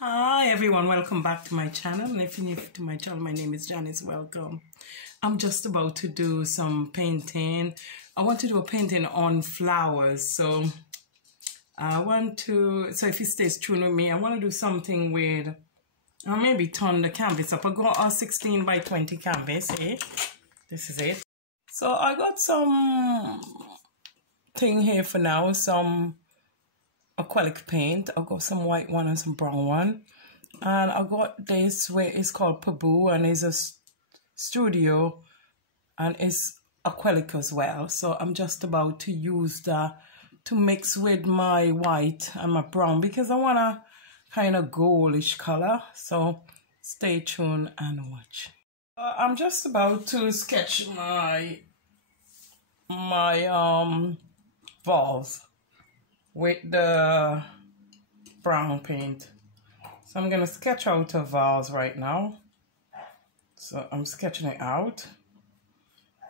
Hi everyone, welcome back to my channel. And if you're new to my channel, my name is Janice. Welcome. I'm just about to do some painting. I want to do a painting on flowers. So if you stay tuned with me, I want to do something with, I'll maybe turn the canvas up. I got a 16 by 20 canvas, This is it. So I got some thing here for now, some acrylic paint. I got some white one and some brown one, and I got this where it's called Paboo, and it's a studio and it's acrylic as well. So I'm just about to use that to mix with my white and my brown because I want a kind of goldish color. So stay tuned and watch. I'm just about to sketch my vase with the brown paint. So I'm going to sketch out a vase right now. So I'm sketching it out,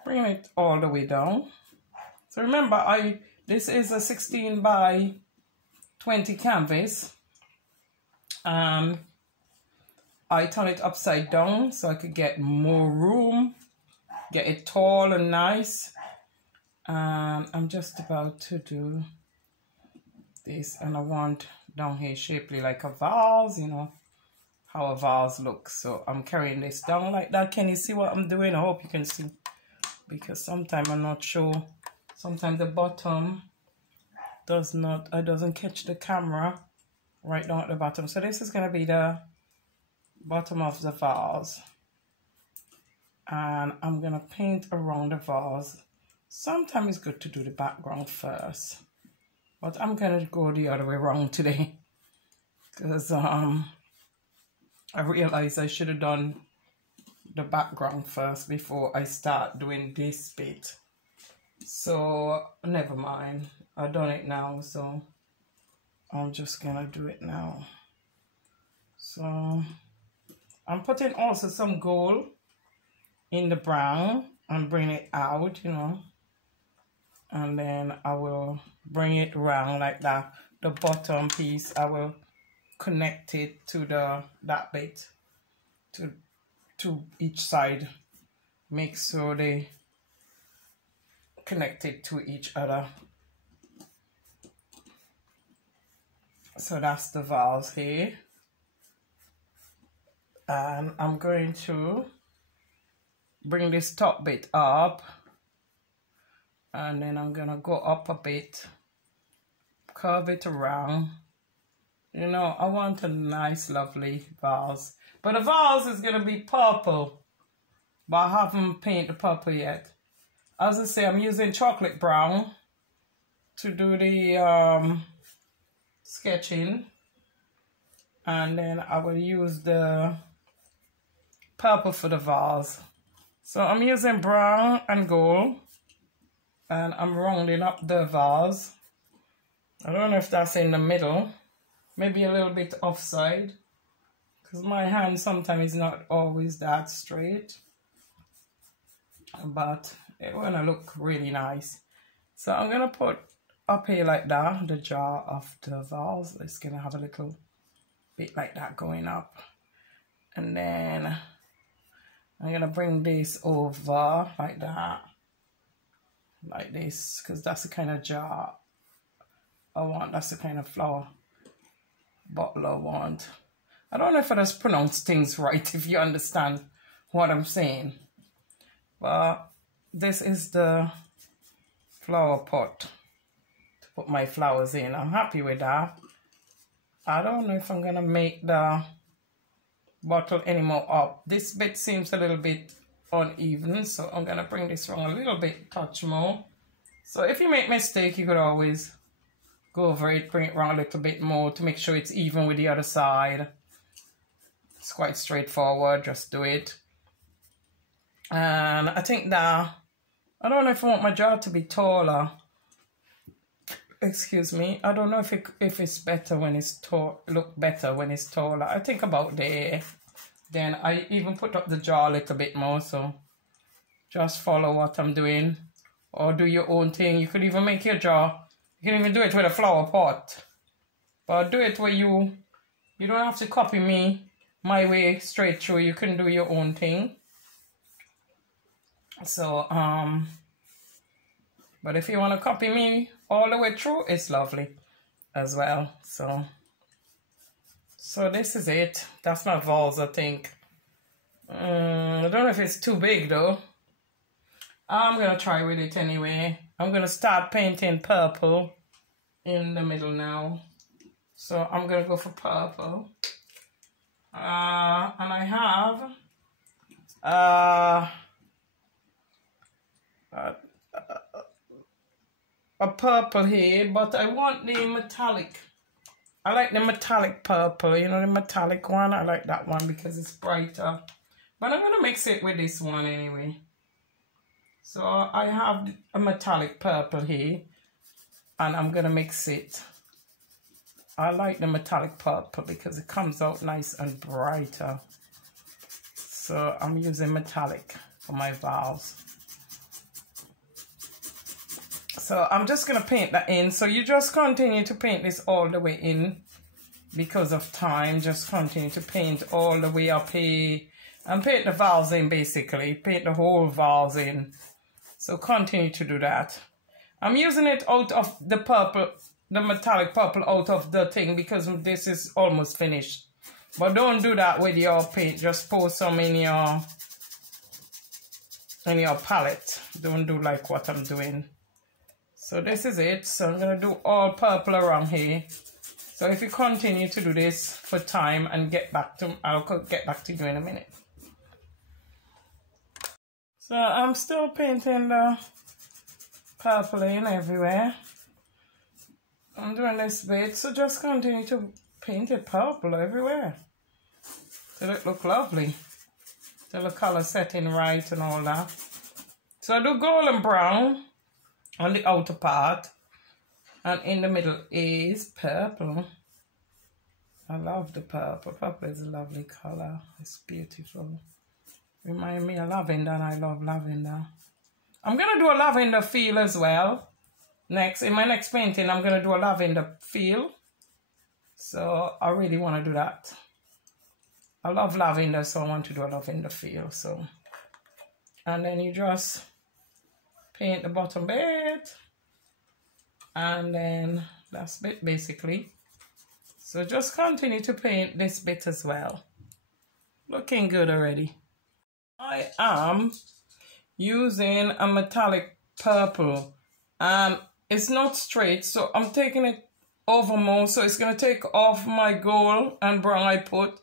bringing it all the way down. So remember, this is a 16 by 20 canvas. I turn it upside down so I could get more room, get it tall and nice. And I'm just about to do this, and I want down here shapely like a vase, you know how a vase looks. So I'm carrying this down like that. Can you see what I'm doing? I hope you can see, because sometimes I'm not sure. Sometimes the bottom doesn't catch the camera right down at the bottom. So this is going to be the bottom of the vase, and I'm going to paint around the vase. Sometimes it's good to do the background first, but I'm going to go the other way around today because I realized I should have done the background first before I start doing this bit. So never mind, I've done it now, so I'm just going to do it now. So I'm putting also some gold in the brown and bring it out, and then I will bring it around like that. The bottom piece, I will connect it to that bit to each side. Make sure they connected to each other. So that's the vase here, and I'm going to bring this top bit up, and then I'm gonna go up a bit, curve it around. I want a nice lovely vase, but the vase is gonna be purple, but I haven't painted the purple yet. As I say, I'm using chocolate brown to do the sketching, and then I will use the purple for the vase. So I'm using brown and gold, and I'm rounding up the vase. I don't know if that's in the middle, maybe a little bit offside, because my hand sometimes is not always that straight, but it wanna look really nice. So I'm gonna put up here like that, the jar of the vase. It's gonna have a little bit like that going up, and then I'm gonna bring this over like that, like this, because that's the kind of jar I want. That's the kind of flower bottle I want. I don't know if I just pronounce things right, if you understand what I'm saying. But this is the flower pot to put my flowers in. I'm happy with that. I don't know if I'm gonna make the bottle anymore up. This bit seems a little bit uneven, so I'm gonna bring this around a little bit, touch more. So if you make mistake, you could always go over it, bring it around a little bit more to make sure it's even with the other side. It's quite straightforward, just do it. And I think that, I don't know if I want my jar to be taller. Excuse me. I don't know if it's better when it's tall, look better when it's taller. I think about there. Then I even put up the jar a little bit more, so just follow what I'm doing or do your own thing. You could even make your jar, you can even do it with a flower pot, but do it where you You don't have to copy me my way straight through. You can do your own thing. So, but if you want to copy me all the way through, it's lovely as well. So this is it. That's my vase, I think. I don't know if it's too big though. I'm going to try with it anyway. I'm going to start painting purple in the middle now. So I'm going to go for purple. And I have a purple here, but I want the metallic. I like the metallic purple, you know, the metallic one. I like that one because it's brighter. But I'm going to mix it with this one anyway. So I have a metallic purple here, and I'm going to mix it. I like the metallic purple because it comes out nice and brighter. So I'm using metallic for my vase. So I'm just going to paint that in. So you just continue to paint this all the way in because of time. Just continue to paint all the way up here and paint the vase in basically. Paint the whole vase in. So continue to do that. I'm using it out of the purple, the metallic purple out of the thing because this is almost finished. But don't do that with your paint. Just pour some in your palette. Don't do like what I'm doing. So this is it. So I'm going to do all purple around here. So if you continue to do this for time and get back to, I'll get back to you in a minute. So I'm still painting the purple in everywhere. I'm doing this bit, so just continue to paint it purple everywhere till it look lovely, till the color setting right and all that. So I do golden brown on the outer part, and in the middle is purple. I love the purple. Purple is a lovely color. It's beautiful. Remind me of lavender, and I love lavender. I'm gonna do a lavender feel as well. Next, in my next painting, I'm gonna do a lavender feel. So I really want to do that. I love lavender, so I want to do a lavender feel. So, and then you just paint the bottom bit, and then that's it basically. So just continue to paint this bit as well. Looking good already. I am using a metallic purple, and it's not straight, so I'm taking it over more, so it's going to take off my gold and brown I put,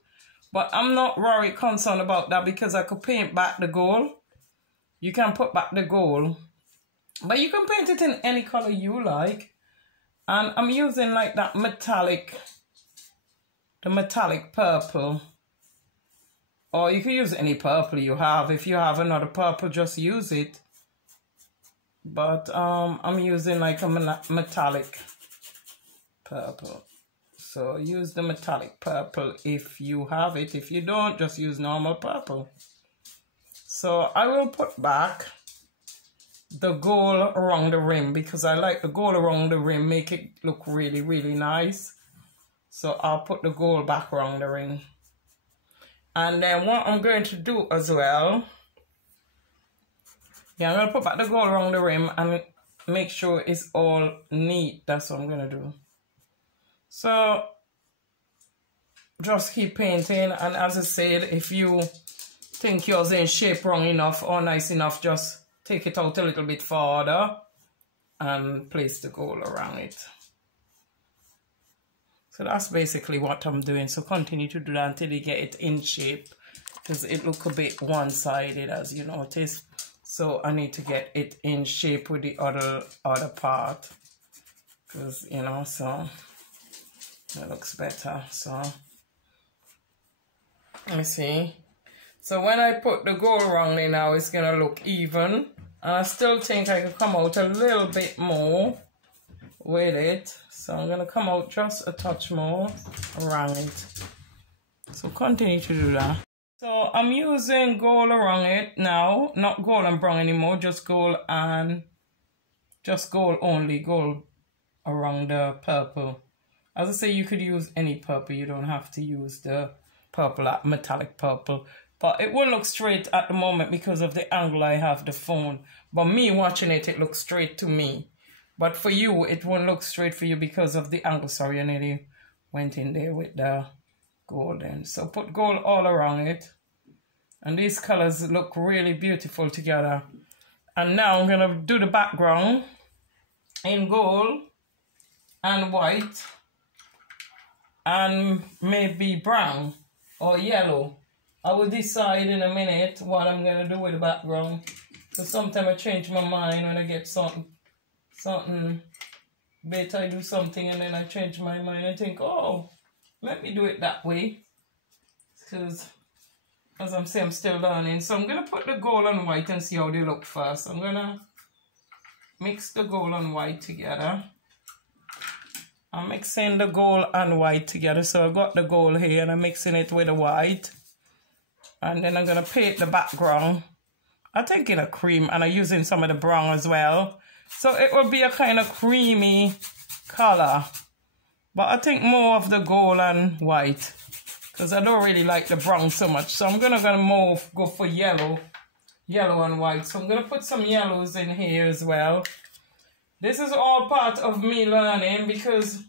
but I'm not very concerned about that because I could paint back the gold. You can put back the gold, but you can paint it in any color you like, and I'm using like that metallic, the metallic purple. Or you can use any purple you have. If you have another purple, just use it. But I'm using like a metallic purple. So use the metallic purple if you have it. If you don't, just use normal purple. So I will put back the gold around the rim because I like the gold around the rim. Make it look really, really nice. So I'll put the gold back around the rim. And then what I'm going to do as well, I'm going to put back the gold around the rim and make sure it's all neat. That's what I'm going to do. So just keep painting, and as I said, if you think yours in shape wrong enough or nice enough, just take it out a little bit further and place the gold around it. So that's basically what I'm doing. So continue to do that until you get it in shape, because it look a bit one-sided as you notice. So I need to get it in shape with the other part, because you know, so it looks better. So let me see. So when I put the gold around it now, it's gonna look even, and I still think I could come out a little bit more with it. So I'm going to come out just a touch more around it. So continue to do that. So I'm using gold around it now. Not gold and brown anymore. Just gold and just gold only. Gold around the purple. As I say, you could use any purple. You don't have to use the purple, metallic purple. But it won't look straight at the moment because of the angle I have the phone. But me watching it, it looks straight to me. But for you, it won't look straight for you because of the angle. Sorry, I nearly went in there with the gold in. So put gold all around it. And these colors look really beautiful together. And now I'm going to do the background in gold and white and maybe brown or yellow. I will decide in a minute what I'm going to do with the background. Because sometimes I change my mind when I get something better. I do something and then I change my mind and think, oh, let me do it that way. Because, as I'm saying, I'm still learning. So I'm going to put the gold and white and see how they look first. I'm going to mix the gold and white together. I'm mixing the gold and white together. So I've got the gold here and I'm mixing it with the white. And then I'm going to paint the background. I think in a cream, and I'm using some of the brown as well. So it will be a kind of creamy color. But I think more of the gold and white, because I don't really like the brown so much. So I'm going to go for yellow and white. So I'm going to put some yellows in here as well. This is all part of me learning, because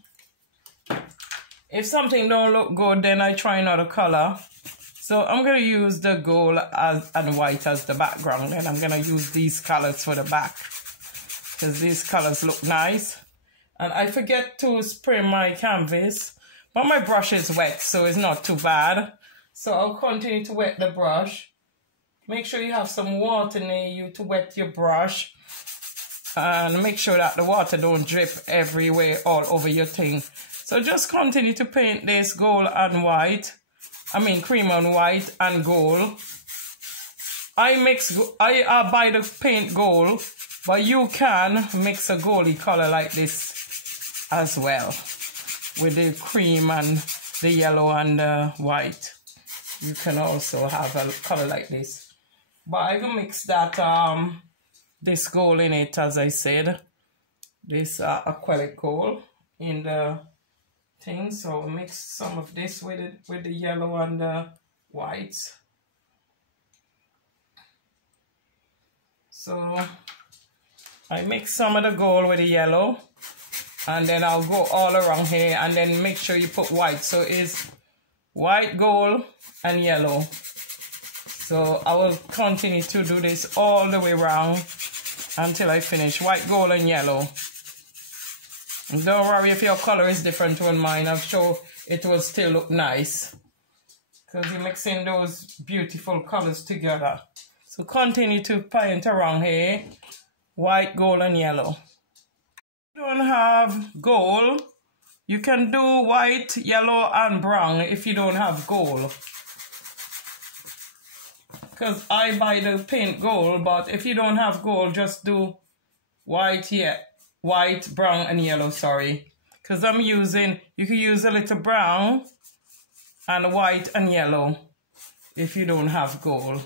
if something don't look good, then I try another color. So I'm going to use the gold and white as the background, and I'm going to use these colors for the back, because these colors look nice. And I forget to spray my canvas, but my brush is wet, so it's not too bad. So I'll continue to wet the brush. Make sure you have some water near you to wet your brush. And make sure that the water don't drip everywhere all over your thing. So just continue to paint this gold and white. I mean cream and white and gold. I buy the paint gold, but you can mix a goldy color like this as well with the cream and the yellow and the white. You can also have a color like this, but I can mix that this gold in it, as I said, this acrylic gold in the thing. So I'll mix some of this with it, with the yellow and the white. So I mix some of the gold with the yellow, and then I'll go all around here, and then make sure you put white. So it's white, gold and yellow. So I will continue to do this all the way around until I finish white, gold and yellow. And don't worry if your color is different from mine. I'm sure it will still look nice, because you're mixing those beautiful colors together. So continue to paint around here, white, gold and yellow. If you don't have gold, you can do white, yellow and brown if you don't have gold. Because I buy the paint gold, but if you don't have gold, just do white, white, brown and yellow, sorry. Because I'm using, you can use a little brown and white and yellow if you don't have gold.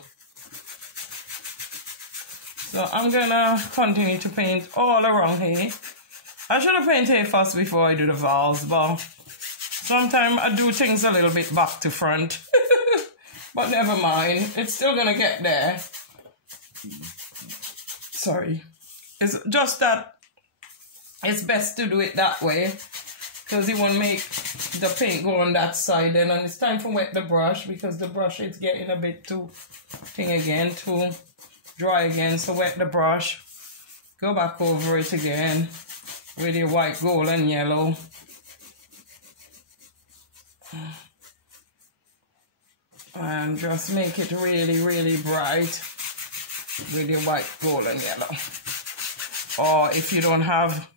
So I'm gonna continue to paint all around here. I should have painted here first before I do the vase, but sometimes I do things a little bit back to front. But never mind, it's still gonna get there. Sorry. It's just that it's best to do it that way, because it won't make the paint go on that side. And then it's time to wet the brush, because the brush is getting a bit too dry again. So wet the brush, go back over it again with your white, gold and yellow. And just make it really, really bright with your white, gold and yellow. Or if you don't have,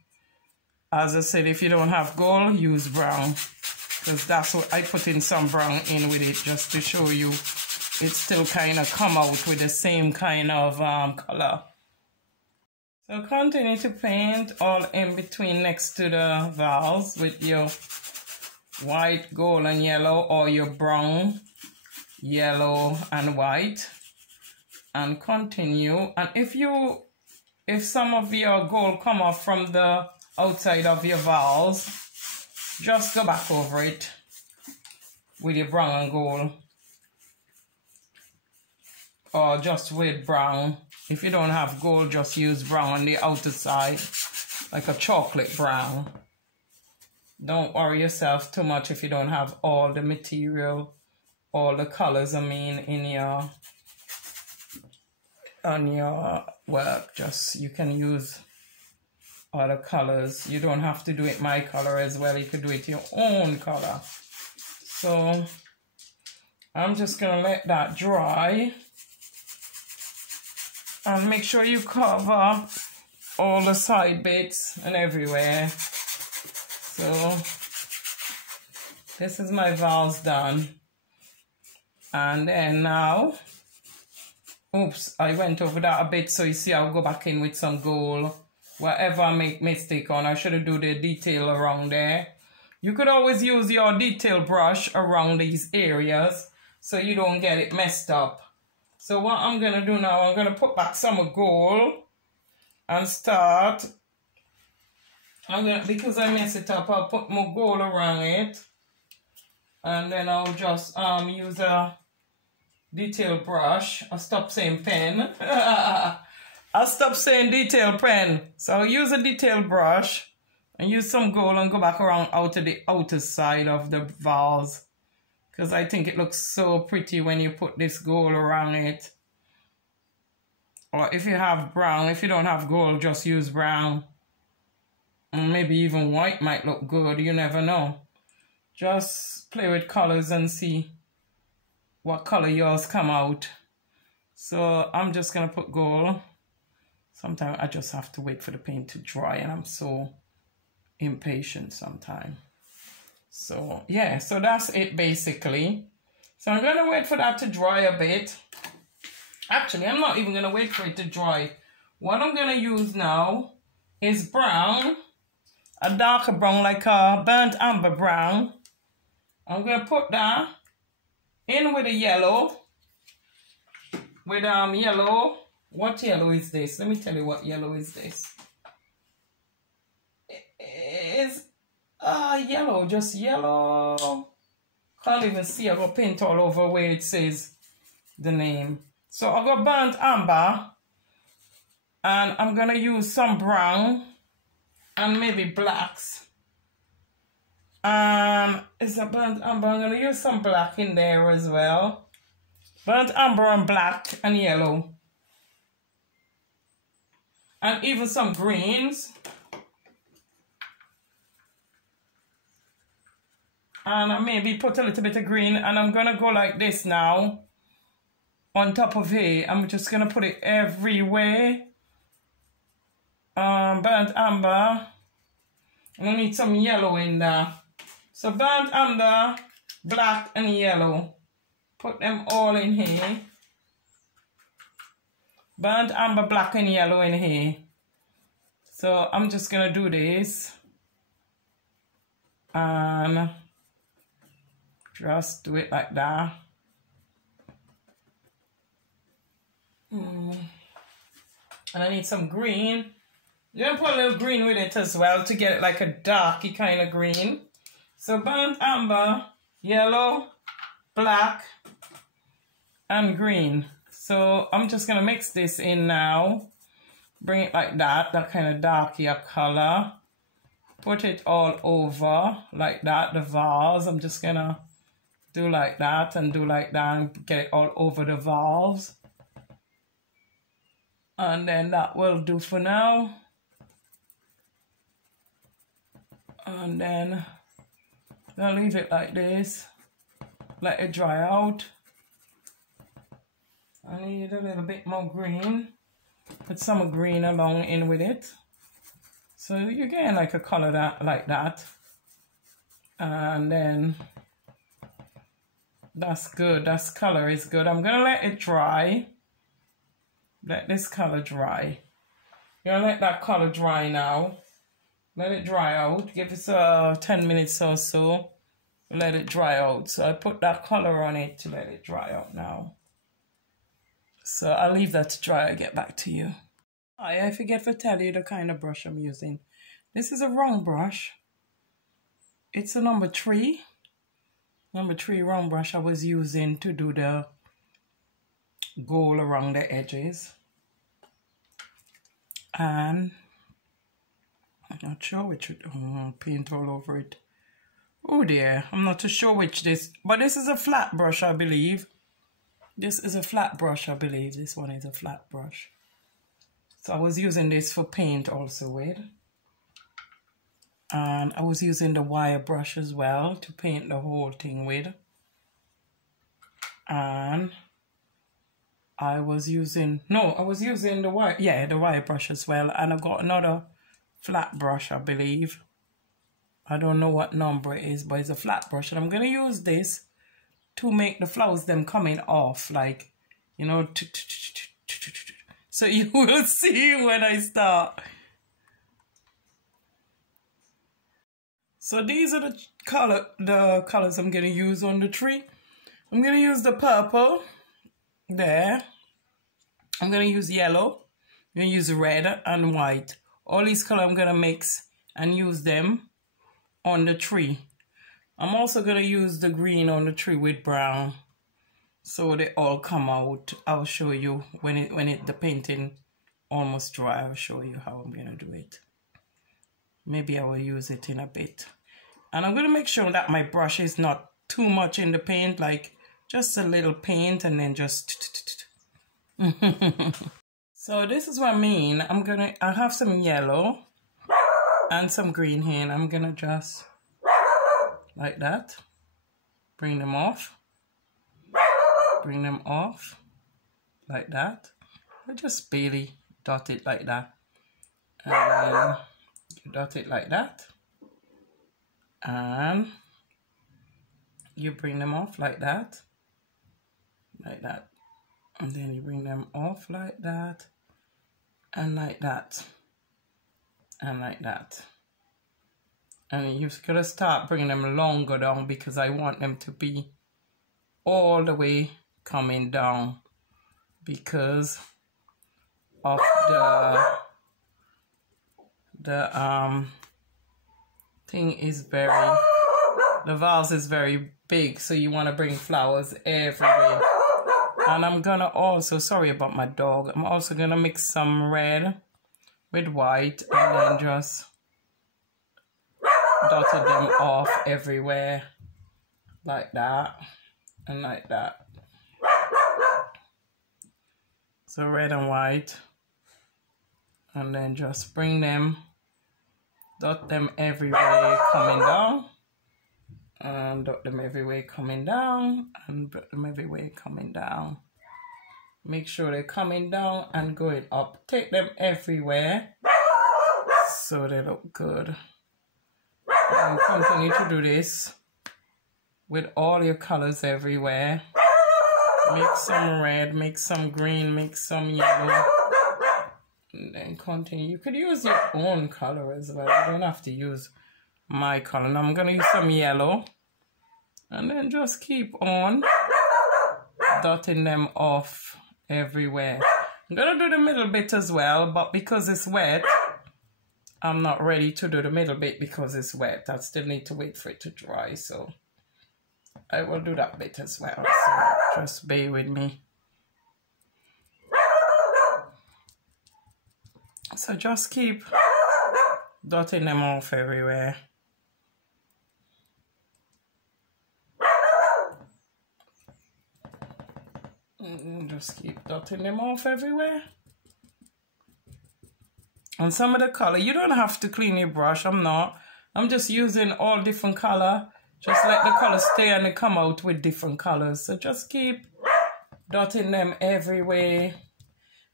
as I said, if you don't have gold, use brown, because that's what I put in some brown in with it, just to show you it still kind of come out with the same kind of color. So continue to paint all in between next to the vase with your white, gold and yellow, or your brown, yellow and white, and continue. And if some of your gold come off from the outside of your vase, just go back over it with your brown and gold, or just with brown. If you don't have gold, just use brown on the outer side, like a chocolate brown. Don't worry yourself too much if you don't have all the material, all the colors, I mean, in your on your work. Just you can use other colors. You don't have to do it my color as well. You could do it your own color. So I'm just gonna let that dry, and make sure you cover all the side bits and everywhere. So this is my vase done. And then now, oops, I went over that a bit, so you see I'll go back in with some gold. Whatever I make mistake on, I should have do the detail around there. You could always use your detail brush around these areas so you don't get it messed up. So what I'm going to do now, I'm going to put back some gold and start. Because I mess it up, I'll put more gold around it. And then I'll just use a detail brush. I'll stop saying pen. I'll stop saying detail pen. So I'll use a detail brush and use some gold and go back around out to the outer side of the vase. Because I think it looks so pretty when you put this gold around it. Or if you have brown, if you don't have gold, just use brown. And maybe even white might look good, you never know. Just play with colors and see what color yours come out. So I'm just gonna put gold. Sometimes I just have to wait for the paint to dry, and I'm so impatient sometimes. So yeah, so that's it basically. So I'm gonna wait for that to dry a bit. Actually, I'm not even gonna wait for it to dry. What I'm gonna use now is brown, a darker brown, like a burnt amber brown. I'm gonna put that in with a yellow. With yellow. What yellow is this? Let me tell you what yellow is this. It's yellow, just yellow. Can't even see. I got paint all over where it says the name. So I got burnt amber, and I'm gonna use some brown and maybe blacks. It's a burnt amber. I'm gonna use some black in there as well. Burnt amber and black and yellow. And even some greens. And I maybe put a little bit of green, and I'm gonna go like this now. On top of it, I'm just gonna put it everywhere. Burnt amber. I'm gonna need some yellow in there. So burnt amber, black and yellow. Put them all in here. Burnt amber, black and yellow in here. So I'm just gonna do this. And just do it like that. And I need some green. You're gonna put a little green with it as well to get it like a darky kind of green. So burnt amber, yellow, black, and green. So I'm just gonna mix this in now. Bring it like that kind of darkier color. Put it all over like that, the vase. I'm just gonna do like that and do like that and get it all over the vase. And then that will do for now. And then I'll leave it like this. Let it dry out. I need a little bit more green. Put some green along in with it. So you're getting like a color like that. And then that's good. That color is good. I'm gonna let it dry. Let this color dry. You're gonna let that color dry now. Let it dry out. Give it 10 minutes or so. Let it dry out. So I put that color on it to let it dry out now. So I'll leave that to dry. I'll get back to you. I forget to tell you the kind of brush I'm using. This is a round brush. it's a number 3 round brush I was using to do the gold around the edges. And I'm not sure which, paint all over it. Oh dear, I'm not too sure which this, but this is a flat brush, I believe. This is a flat brush, I believe. This one is a flat brush. So I was using this for paint also with. And I was using the wire brush as well to paint the whole thing with. And I was using the wire, yeah, the wire brush as well. And I got another flat brush, I believe. I don't know what number it is, but it's a flat brush. And I'm going to use this to make the flowers them coming off, like, you know, so you will see when I start. So these are the colors I'm going to use on the tree. I'm going to use the purple there. I'm going to use yellow. I'm going to use red and white. All these colors I'm going to mix and use them on the tree. I'm also going to use the green on the tree with brown, so they all come out. I'll show you when the painting almost dry. I'll show you how I'm going to do it. Maybe I will use it in a bit. And I'm going to make sure that my brush is not too much in the paint, like just a little paint and then just... So this is what I mean. I have some yellow and some green here, and I'm going to just... like that, bring them off, like that. I just barely dot it like that, and then you dot it like that, and you bring them off like that, and then you bring them off like that, and like that, and like that. And you've got to start bringing them longer down because I want them to be all the way coming down because of the thing is very, the vase is very big, so you want to bring flowers everywhere. And I'm gonna also, sorry about my dog, I'm also gonna mix some red with white and then just dotted them off everywhere like that and like that. So red and white, and then just bring them, dot them everywhere coming down, and dot them everywhere coming down, and dot them everywhere coming down. Make sure they're coming down and going up. Take them everywhere so they look good. And continue to do this with all your colors everywhere. Make some red, make some green, make some yellow, and then continue. You could use your own color as well. You don't have to use my color. Now I'm going to use some yellow, and then just keep on dotting them off everywhere. I'm going to do the middle bit as well, but because it's wet, I'm not ready to do the middle bit because it's wet. I still need to wait for it to dry, so I will do that bit as well. So just bear with me. So just keep dotting them off everywhere. And just keep dotting them off everywhere. And some of the color, you don't have to clean your brush. I'm just using all different color. Just let the color stay and they come out with different colors. So just keep dotting them everywhere.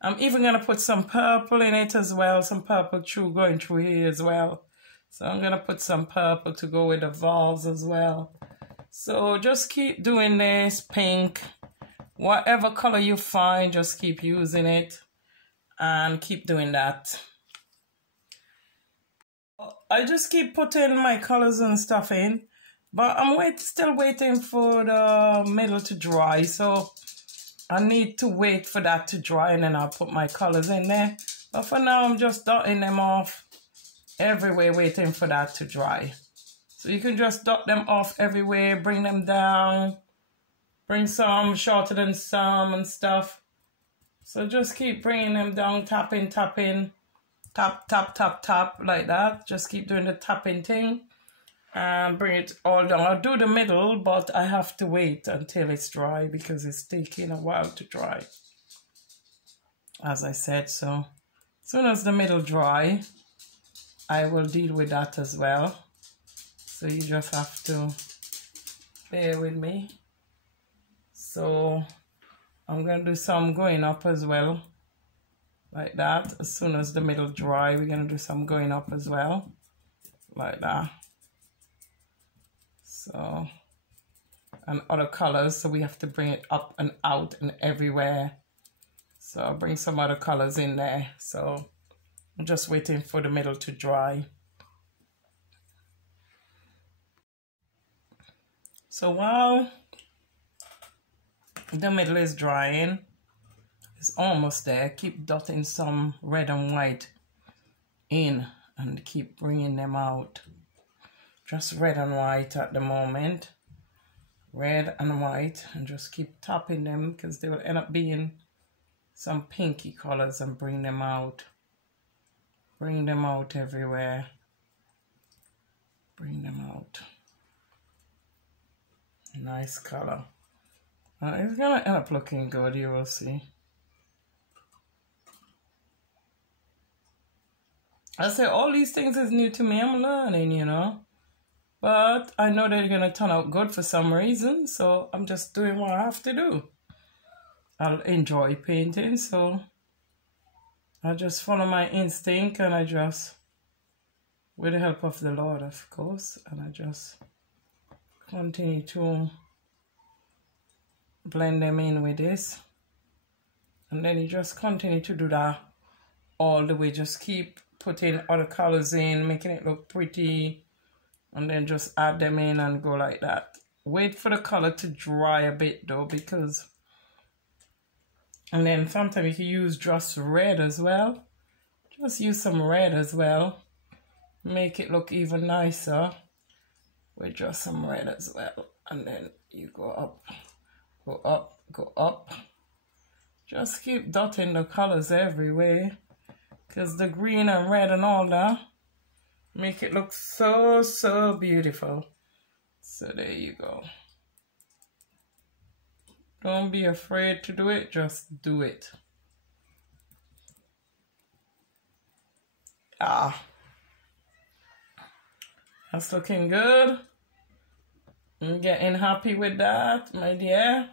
I'm even going to put some purple in it as well. Some purple going through here as well. So I'm going to put some purple to go with the vase as well. So just keep doing this, pink. Whatever color you find, just keep using it. And keep doing that. I just keep putting my colors and stuff in, but I'm still waiting for the middle to dry, so I need to wait for that to dry and then I'll put my colors in there. But for now, I'm just dotting them off everywhere, waiting for that to dry. So you can just dot them off everywhere, bring them down, bring some shorter than some and stuff. So just keep bringing them down, tapping, tapping, tap, tap, tap, tap, like that. Just keep doing the tapping thing and bring it all down. I'll do the middle, but I have to wait until it's dry because it's taking a while to dry, as I said. So as soon as the middle dry, I will deal with that as well. So you just have to bear with me. So I'm going to do some going up as well, like that. As soon as the middle dry, we're going to do some going up as well, like that. So, and other colors, so we have to bring it up and out and everywhere. So I'll bring some other colors in there. So I'm just waiting for the middle to dry. So while the middle is drying, it's almost there. Keep dotting some red and white in and keep bringing them out. Just red and white at the moment. Red and white, and just keep tapping them because they will end up being some pinky colors, and bring them out. Bring them out everywhere. Bring them out. Nice color. It's gonna end up looking good, you will see. I say all these things is new to me. I'm learning, you know. But I know they're gonna turn out good for some reason, so I'm just doing what I have to do. I'll enjoy painting, so I just follow my instinct, and I just, with the help of the Lord, of course, and I just continue to blend them in with this. And then you just continue to do that all the way. Just keep putting other colors in, making it look pretty, and then just add them in and go like that. Wait for the color to dry a bit though, because, and then sometimes you can use just red as well. Just use some red as well. Make it look even nicer with just some red as well. And then you go up, go up, go up. Just keep dotting the colors everywhere, because the green and red and all that make it look so, so beautiful. So there you go. Don't be afraid to do it, just do it. That's looking good. I'm getting happy with that, my dear.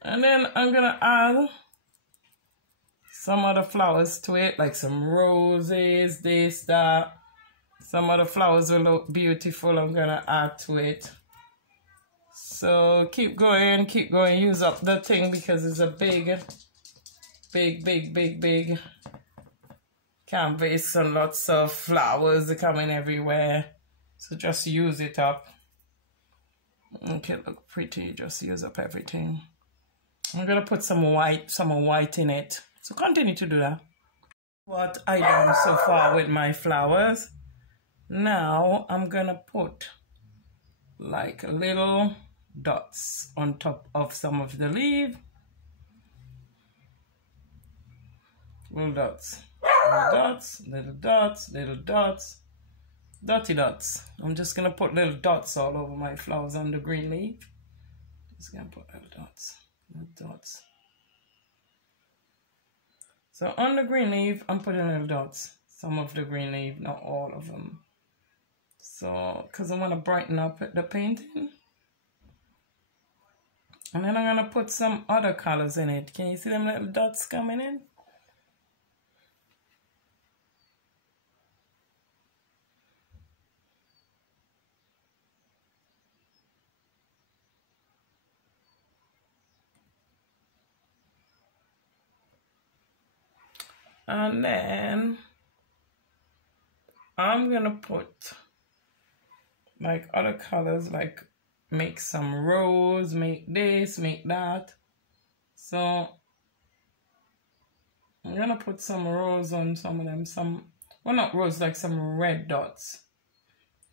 And then I'm gonna add some other flowers to it, like some roses, this, that. Some other flowers will look beautiful. I'm gonna add to it. So keep going, use up the thing, because it's a big canvas and lots of flowers coming everywhere. So just use it up. Make it look pretty, just use up everything. I'm gonna put some white in it. So continue to do that. What I done so far with my flowers. Now I'm gonna put like little dots on top of some of the leaf. Little dots, little dots, little dots, little dots, dotty dots. I'm just gonna put little dots all over my flowers on the green leaf. Just gonna put little dots, little dots. So on the green leaf, I'm putting little dots. Some of the green leaf, not all of them. So, because I want to brighten up the painting. And then I'm going to put some other colors in it. Can you see them little dots coming in? And then I'm going to put like other colors, like make some rose, make this, make that. So I'm gonna put some rose on some of them, well, not rose, like some red dots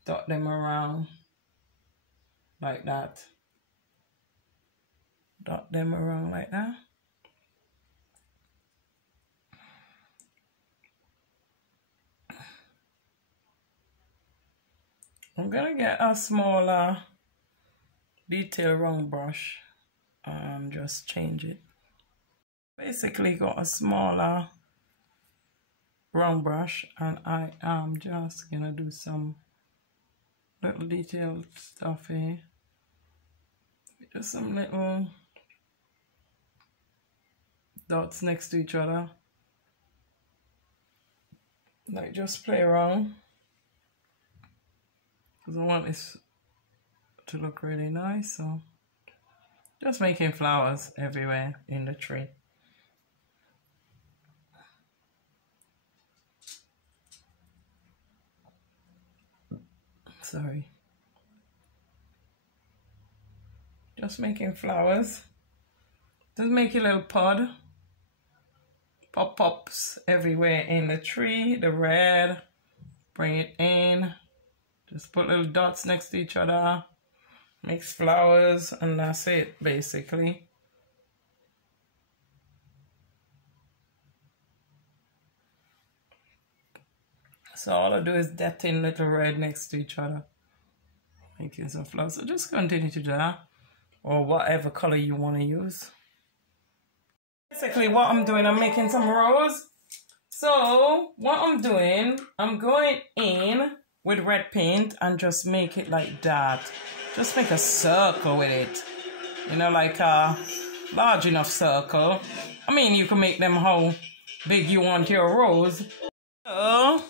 dot them around like that. Dot them around like that. I'm gonna get a smaller detail round brush and just change it. Basically got a smaller round brush and I am just gonna do some little detailed stuff here. Just some little dots next to each other. Like just play around. Because I want this to look really nice, so just making flowers everywhere in the tree. Sorry. Just making flowers. Just make a little pod. Pop-ups everywhere in the tree. The red. Bring it in. Just put little dots next to each other. Mix flowers and that's it basically. So all I do is dot in little red next to each other. Making some flowers. So just continue to do that. Or whatever color you want to use. Basically what I'm doing, I'm making some rose. So what I'm doing, I'm going in with red paint and just make it like that. Just make a circle with it. You know, like a large enough circle. I mean, you can make them how big you want your rose. So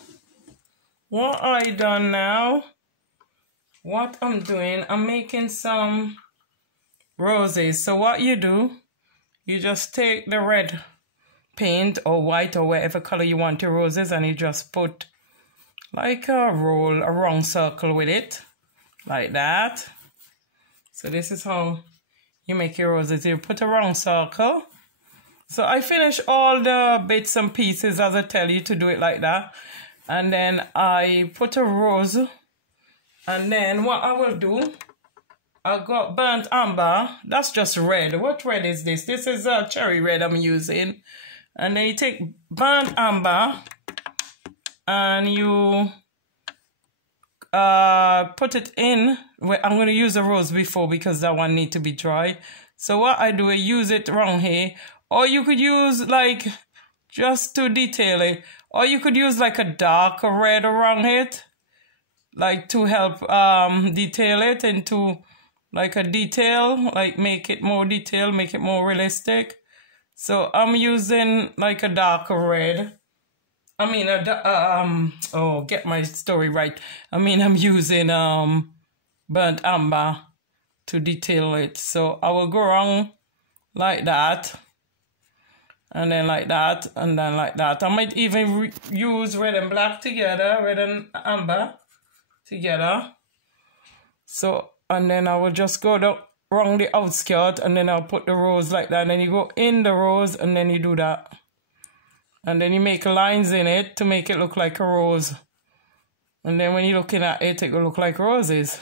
what I done now, what I'm doing, I'm making some roses. So what you do, you just take the red paint or white or whatever color you want your roses and you just put like a round circle with it, like that. So this is how you make your roses. You put a round circle. So I finish all the bits and pieces as I tell you to do it like that. And then I put a rose. And then what I will do, I got burnt amber. That's just red. What red is this? This is a cherry red I'm using. And then you take burnt amber and you put it in. I'm going to use a rose before because that one need to be dry. So what I do, I use it around here. Or you could use like, just to detail it. Or you could use like a dark red around it. Like to help detail it into like a detail. Like make it more detailed, make it more realistic. So I'm using like a darker red. I mean, oh, get my story right. I mean, I'm using burnt amber to detail it. So I will go around like that. And then like that. And then like that. I might even use red and black together. Red and amber together. So, and then I will just go around the outskirt. And then I'll put the rose like that. And then you go in the rose and then you do that. And then you make lines in it to make it look like a rose. And then when you're looking at it, it will look like roses.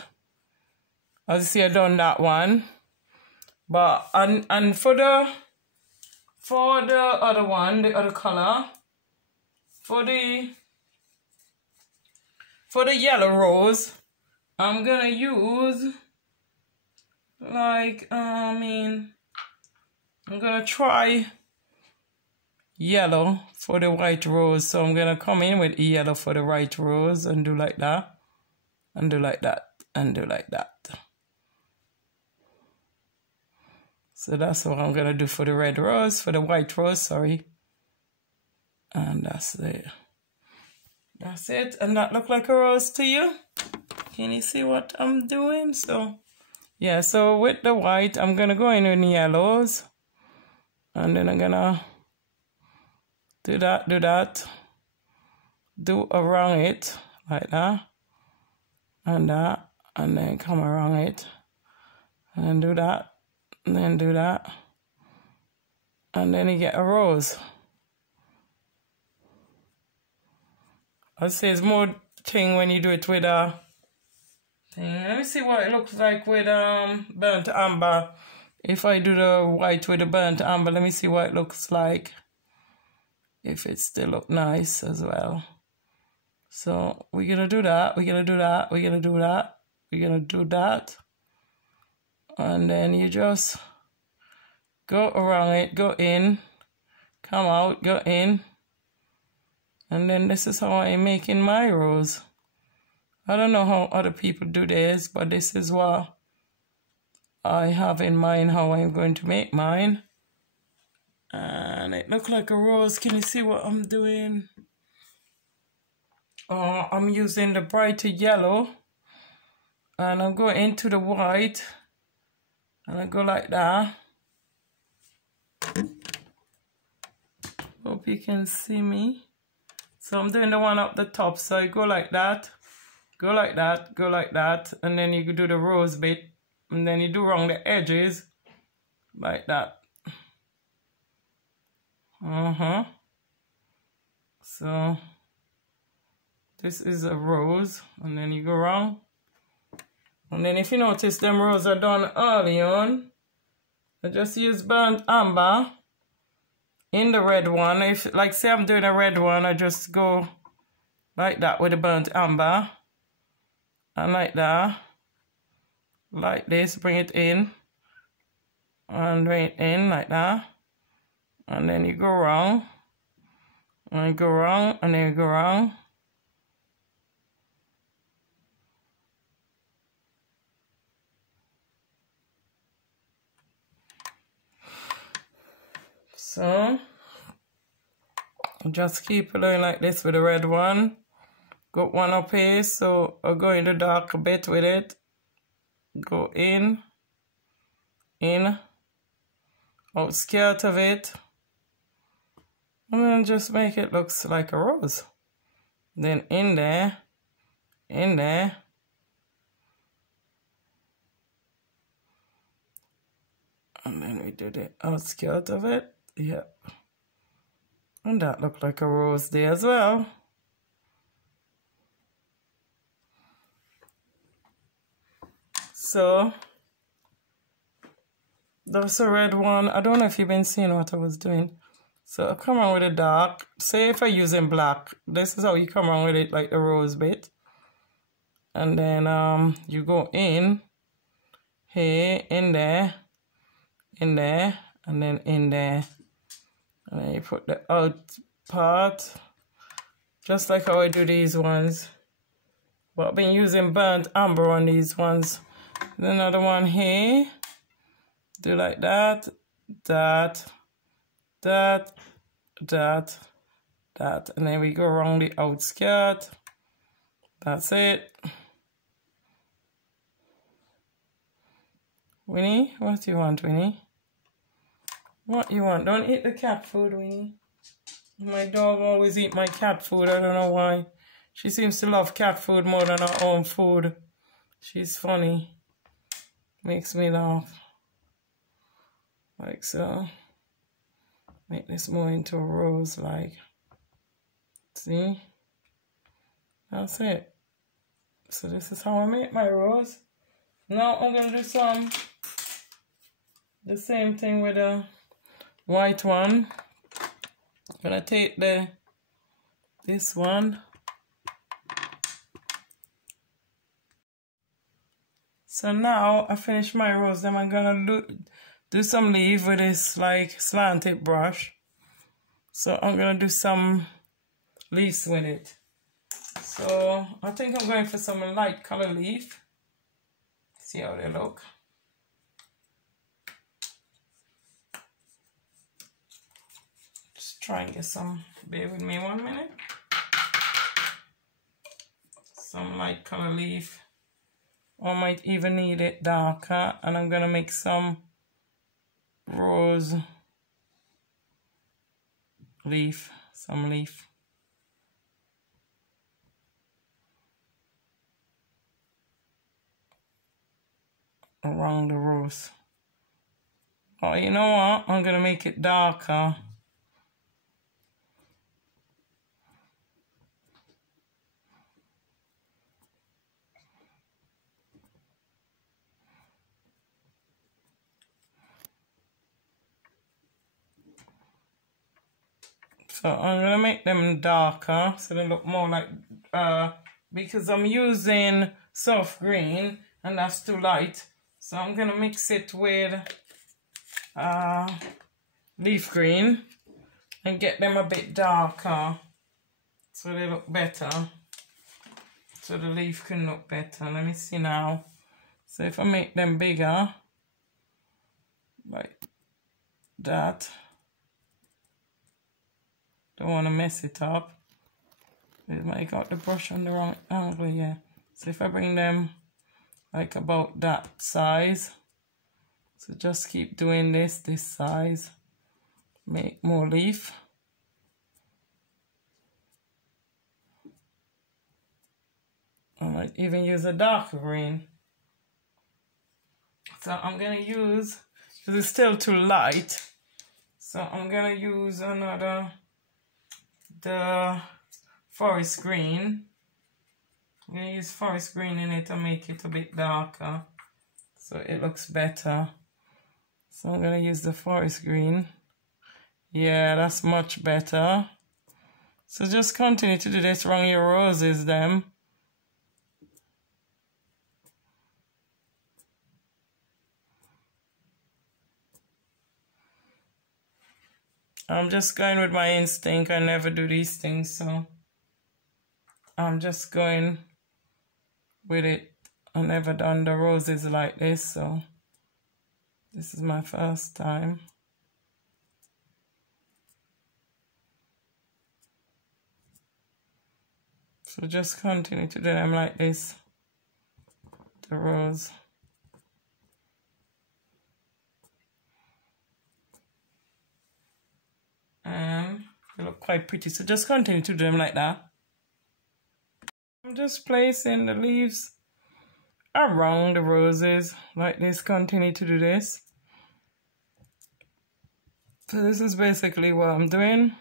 As you see, I've done that one. But, and for the other one, the other color, for the yellow rose, I'm gonna use, like, I'm gonna try yellow for the white rose. So I'm gonna come in with yellow for the white rose and do like that, and do like that, and do like that. So that's what I'm gonna do for the red rose, for the white rose, sorry. And that's it. That's it. And that look like a rose to you? Can you see what I'm doing? So yeah, so with the white, I'm gonna go in with the yellows. And then I'm gonna do that, do around it, like that, and then come around it, and do that, and then do that, and then you get a rose. I'd say it's more thing when you do it with a thing. Let me see what it looks like with burnt amber. If I do the white with the burnt amber, let me see what it looks like. If it still look nice as well. So we're gonna do that, we're gonna do that, we're gonna do that, we're gonna do that. And then you just go around it, go in, come out, go in. And then this is how I'm making my rose. I don't know how other people do this, but this is what I have in mind how I'm going to make mine. And it looks like a rose. Can you see what I'm doing? I'm using the brighter yellow. And I'm going into the white. And I go like that. Hope you can see me. So I'm doing the one up the top. So I go like that. Go like that. Go like that. And then you do the rose bit. And then you do around the edges. Like that. So this is a rose, and then you go around, and then if you notice them roses are done early on, I just use burnt amber in the red one. If like say I'm doing a red one, I just go like that with the burnt amber, and like that, like this, bring it in, and bring it in like that, and then you go around. And you go around, and then you go around. So, just keep going like this with the red one. Got one up here, so I'll go in the dark a bit with it. Go in, outskirt of it. And then just make it look like a rose. Then in there. And then we do the outskirt of it. Yep. And that looked like a rose there as well. So, that's a red one. I don't know if you've been seeing what I was doing. So I come around with a dark. Say if I'm using black, this is how you come around with it, like the rose bit. And then you go in here, in there, and then in there. And then you put the out part, just like how I do these ones. But I've been using burnt amber on these ones. Then another one here. Do like that, that. And then we go around the outskirt. That's it. Winnie, what do you want, Winnie? What you want? Don't eat the cat food, Winnie. My dog always eat my cat food. I don't know why. She seems to love cat food more than her own food. She's funny. Makes me laugh. Like so. Make this more into a rose, like. See? That's it. So this is how I make my rose. Now I'm going to do the same thing with the white one. I'm going to take this one. So now I finished my rose. Then I'm going to do some leaf with this like slanted brush. So I'm going to do some leaves with it. So I think I'm going for some light color leaf. See how they look. Just try and get some, bear with me 1 minute. Some light color leaf. Or might even need it darker. And I'm going to make some rose leaf, some leaf. Around the rose. Oh, you know what? I'm going to make it darker. So I'm going to make them darker so they look more like, because I'm using soft green and that's too light. So I'm going to mix it with leaf green and get them a bit darker so they look better. So the leaf can look better. Let me see now. So if I make them bigger, like that. Don't want to mess it up. I got the brush on the wrong angle, yeah. So if I bring them like about that size, so just keep doing this size, make more leaf. I might even use a darker green. So I'm gonna use, because it's still too light, so I'm gonna use the forest green. I'm going to use forest green in it to make it a bit darker so it looks better. So I'm going to use the forest green. Yeah, that's much better. So just continue to do this around your roses then. I'm just going with my instinct. I never do these things, so I'm just going with it. I've never done the roses like this, so this is my first time. So just continue to do them like this, the rose. And they look quite pretty, so just continue to do them like that. I'm just placing the leaves around the roses like this. Continue to do this. So this is basically what I'm doing.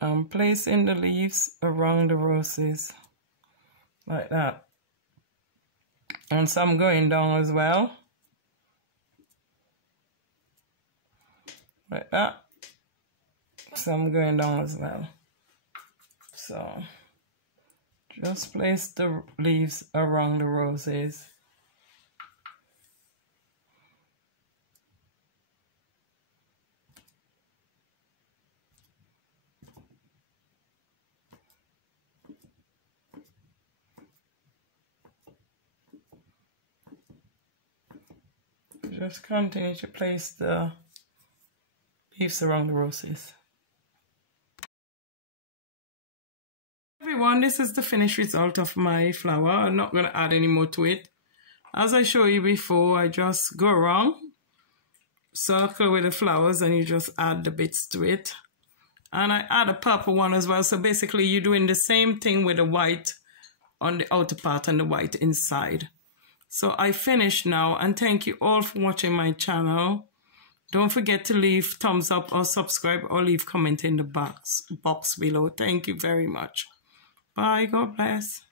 I'm placing the leaves around the roses like that. And some going down as well. Like that. Some going down as well. So just place the leaves around the roses. Just continue to place the leaves around the roses. Everyone, this is the finished result of my flower. I'm not going to add any more to it. As I showed you before, I just go around, circle with the flowers, and you just add the bits to it. And I add a purple one as well. So basically you're doing the same thing with the white on the outer part and the white inside. So I finished now, and thank you all for watching my channel. Don't forget to leave thumbs up or subscribe or leave comment in the box below. Thank you very much. Bye. God bless.